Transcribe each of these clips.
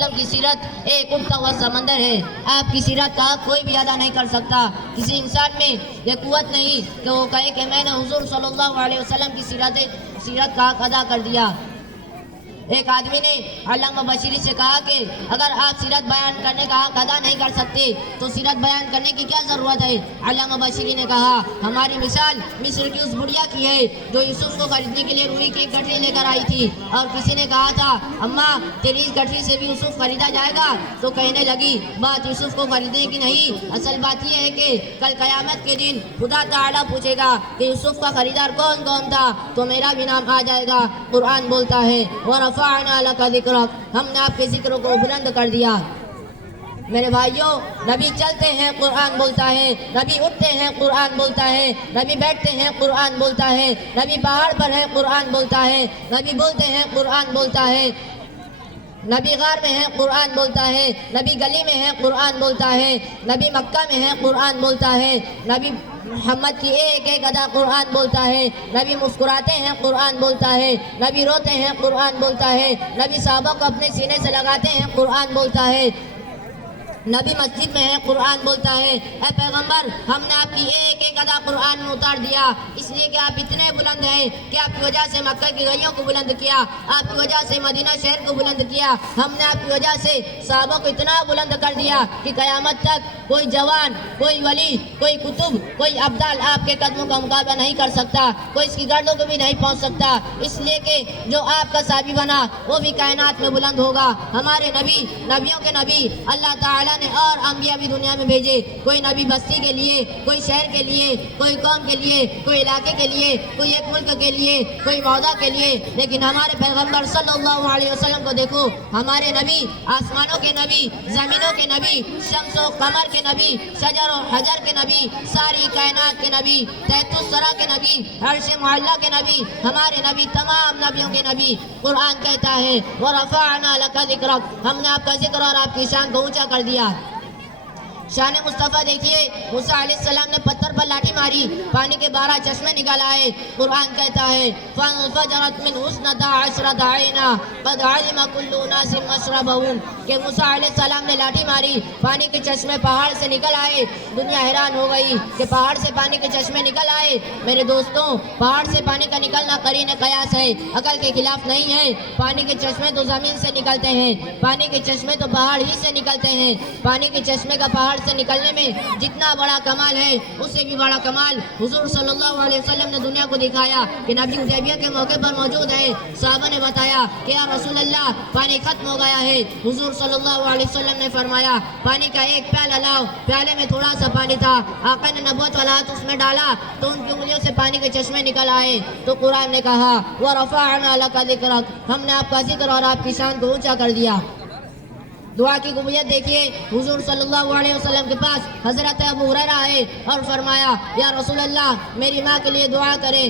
وسلم کی سیرت ایک اٹھتا ہوا سمندر ہے. آپ کی سیرت کا کوئی بھی ادا نہیں کر سکتا. کسی انسان میں یہ قوت نہیں کہ وہ کہے کہ میں نے حضور صلی اللہ علیہ وسلم کی سیرت کا حق ادا کر دیا. ایک آدمی نے علامہ بشیری سے کہا کہ اگر آپ سیرت بیان کرنے کا حق ادا نہیں کر سکتے تو سیرت بیان کرنے کی کیا ضرورت ہے؟ علامہ بشیری نے کہا ہماری مثال مصر کی اس بڑھیا کی ہے جو یوسف کو خریدنے کے لیے روئی کی ایک گٹھری لے کر آئی تھی، اور کسی نے کہا تھا اماں تیری اس گٹھری سے بھی یوسف خریدا جائے گا؟ تو کہنے لگی بات یوسف کو خریدنے کی نہیں، اصل بات یہ ہے کہ کل قیامت کے دن خدا تعالیٰ پوچھے گا کہ یوسف کا خریدار کون کون تھا، تو میرا بھی نام آ جائے گا. قرآن بولتا ہے وَرَفَعْنَا لَكَ ذِكْرَكَ، ہم نے آپ کے ذکر کو بلند کر دیا. میرے بھائیوں، نبی چلتے ہیں قرآن بولتا ہے، نبی اٹھتے ہیں قرآن بولتا ہے، نبی بیٹھتے ہیں قرآن بولتا ہے، نبی پہاڑ پر ہے قرآن بولتا ہے، نبی بولتے ہیں قرآن بولتا ہے، نبی غار میں ہے قرآن بولتا ہے، نبی گلی میں ہے قرآن بولتا ہے، نبی مکہ میں ہے قرآن بولتا ہے، نبی محمد کی ایک ایک ادا قرآن بولتا ہے، نبی مسکراتے ہیں قرآن بولتا ہے، نبی روتے ہیں قرآن بولتا ہے، نبی صحابہ کو اپنے سینے سے لگاتے ہیں قرآن بولتا ہے، نبی مسجد میں ہے قرآن بولتا ہے. اے پیغمبر، ہم نے آپ کی ایک ایک ادا قرآن میں اتار دیا، اس لیے کہ آپ اتنے بلند ہیں کہ آپ کی وجہ سے مکہ کی گلیوں کو بلند کیا، آپ کی وجہ سے مدینہ شہر کو بلند کیا، ہم نے آپ کی وجہ سے صحابہ کو اتنا بلند کر دیا کہ قیامت تک کوئی جوان، کوئی ولی، کوئی کتب، کوئی ابدال آپ کے قدموں کا مقابلہ نہیں کر سکتا، کوئی اس کی گردوں کو بھی نہیں پہنچ سکتا، اس لیے کہ جو آپ کا صحابی بنا وہ بھی کائنات میں بلند ہوگا. ہمارے نبی، نبیوں کے نبی اللہ تعالیٰ نے اور انبیاء بھی دنیا میں بھیجے، کوئی نبی بستی کے لیے، کوئی شہر کے لیے، کوئی قوم کے لیے، کوئی علاقے کے لیے، کوئی ایک ملک کے لیے، کوئی موضع کے لیے، لیکن ہمارے پیغمبر صلی اللہ علیہ وسلم کو دیکھو. ہمارے نبی آسمانوں کے نبی، زمینوں کے نبی، شمس و قمر کے نبی، شجر و حجر کے نبی، ساری کائنات کے نبی، تحت الثری کے نبی، عرش معلیٰ کے نبی، ہمارے نبی تمام نبیوں کے نبی. قرآن کہتا ہے وَرَفَعْنَا لَكَ ذِكْرَكَ، ہم نے آپ کا ذکر اور آپ کی شان کو اونچا کر دیا. شان مصطفیٰ دیکھیے، موسیٰ علیہ السلام نے پتھر پر لاٹھی ماری، پانی کے 12 چشمے نکال آئے. قرآن کہتا ہے فَانْفَجَرَتْ مِنْهُ اثْنَتَا عَشْرَةَ عَيْنًا قَدْ عَلِمَ كُلُّ أُنَاسٍ مَشْرَبَهُمْ، کہ موسیٰ علیہ السلام نے لاٹھی ماری، پانی کے چشمے پہاڑ سے نکل آئے. دنیا حیران ہو گئی کہ پہاڑ سے پانی کے چشمے نکل آئے. میرے دوستوں، پہاڑ سے پانی کا نکلنا قرین قیاس ہے، عقل کے خلاف نہیں ہے. پانی کے چشمے تو زمین سے نکلتے ہیں، پانی کے چشمے تو پہاڑ ہی سے نکلتے ہیں. پانی کے چشمے کا پہاڑ سے نکلنے میں جتنا بڑا کمال ہے، اس سے بھی بڑا کمال حضور صلی اللہ علیہ وسلم نے دنیا کو دکھایا کہ نبی حدیبیہ کے موقع پر موجود ہے. صحابہ نے بتایا کہ یا رسول اللہ پانی ختم ہو گیا ہے. حضور صلی اللہ علیہ وسلم نے فرمایا پانی کا ایک پیالہ لاؤ. پیالے میں تھوڑا سا پانی تھا، آقا نے نبوت والا ہاتھ اس میں ڈالا تو ان کی انگلیوں سے پانی کے چشمے نکل آئے. تو قرآن نے کہا وَرَفَعْنَا لَكَ ذِكْرَكَ، ہم نے آپ کا ذکر اور آپ کی شان کو اونچا کر دیا. دعا کی قبولیت دیکھیے، حضور صلی اللہ علیہ وسلم کے پاس حضرت ابو ہریرہ آئے اور فرمایا یا رسول اللہ میری ماں کے لیے دعا کریں.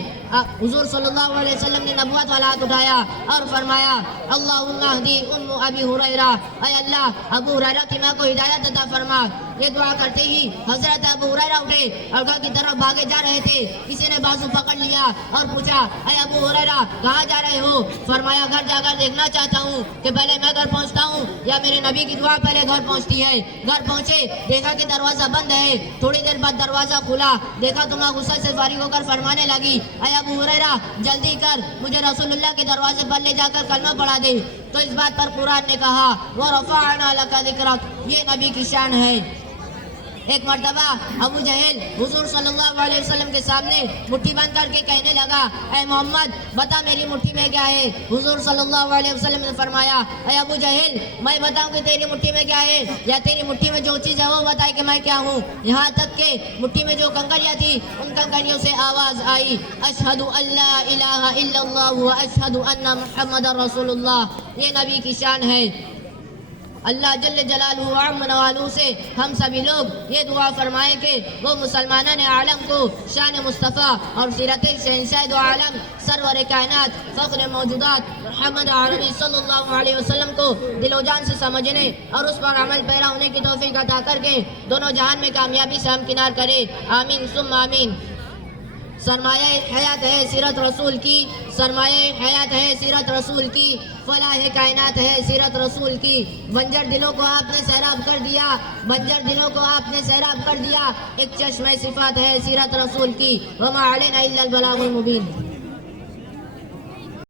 حضور صلی اللہ علیہ وسلم نے نبوت والا ہاتھ اٹھایا اور فرمایا اللہم اہدی ام ابی ہریرہ، اے اللہ ابو ہریرہ کی ماں کو ہدایت عطا فرما. یہ دعا کرتے ہی حضرت ابو ہریرہ اٹھے اور گھر کی طرف بھاگے جا رہے تھے. کسی نے بازو پکڑ لیا اور پوچھا اے ابو ہریرہ کہاں جا رہے ہو؟ فرمایا گھر جا کر دیکھنا چاہتا ہوں کہ پہلے میں گھر پہنچتا ہوں یا میرے نبی کی دعا پہلے گھر پہنچتی ہے. گھر پہنچے، دیکھا کہ دروازہ بند ہے. تھوڑی دیر بعد دروازہ کھلا، دیکھا تو ماں غصے سے فارغ ہو کر فرمانے لگی اے ابو ہریرہ جلدی کر، مجھے رسول اللہ کے دروازے پر لے جا کر کلمہ پڑھا دے. تو اس بات پر قرآن نے کہا وَرَفَعْنَا لَكَ ذِكْرَكَ، یہ نبی کی شان ہے. ایک مرتبہ ابو جہل حضور صلی اللہ علیہ وسلم کے سامنے مٹھی بند کر کے کہنے لگا اے محمد بتا میری مٹھی میں کیا ہے؟ حضور صلی اللہ علیہ وسلم نے فرمایا اے ابو جہل میں بتاؤں کہ تیری مٹھی میں کیا ہے یا تیری مٹھی میں جو چیز ہے وہ بتائے کہ میں کیا ہوں؟ یہاں تک کہ مٹھی میں جو کنکریاں تھی ان کنکریوں سے آواز آئی اشہد ان لا الہ الا اللہ و اشہد ان محمد رسول اللہ. یہ نبی کی شان ہے. اللہ جل جلالہ و عم نوالہ سے ہم سبھی لوگ یہ دعا فرمائیں کہ وہ مسلمانان عالم کو شان مصطفیٰ اور سیرت شہنشاہ دو عالم سرور کائنات فخر موجودات محمد عربی صلی اللہ علیہ وسلم کو دل و جان سے سمجھنے اور اس پر عمل پیرا ہونے کی توفیق عطا کر کے دونوں جہان میں کامیابی سے ہمکنار کرے. آمین ثم آمین. سرمایہ حیات ہے سیرت رسول کی، سرمایہ حیات ہے سیرت رسول کی، فلاح کائنات ہے سیرت رسول کی۔ بنجر دلوں کو آپ نے سیراب کر دیا، بنجر دلوں کو آپ نے سیراب کر دیا، ایک چشمہ صفات ہے سیرت رسول کی۔ وما علینا الا البلاغ المبین۔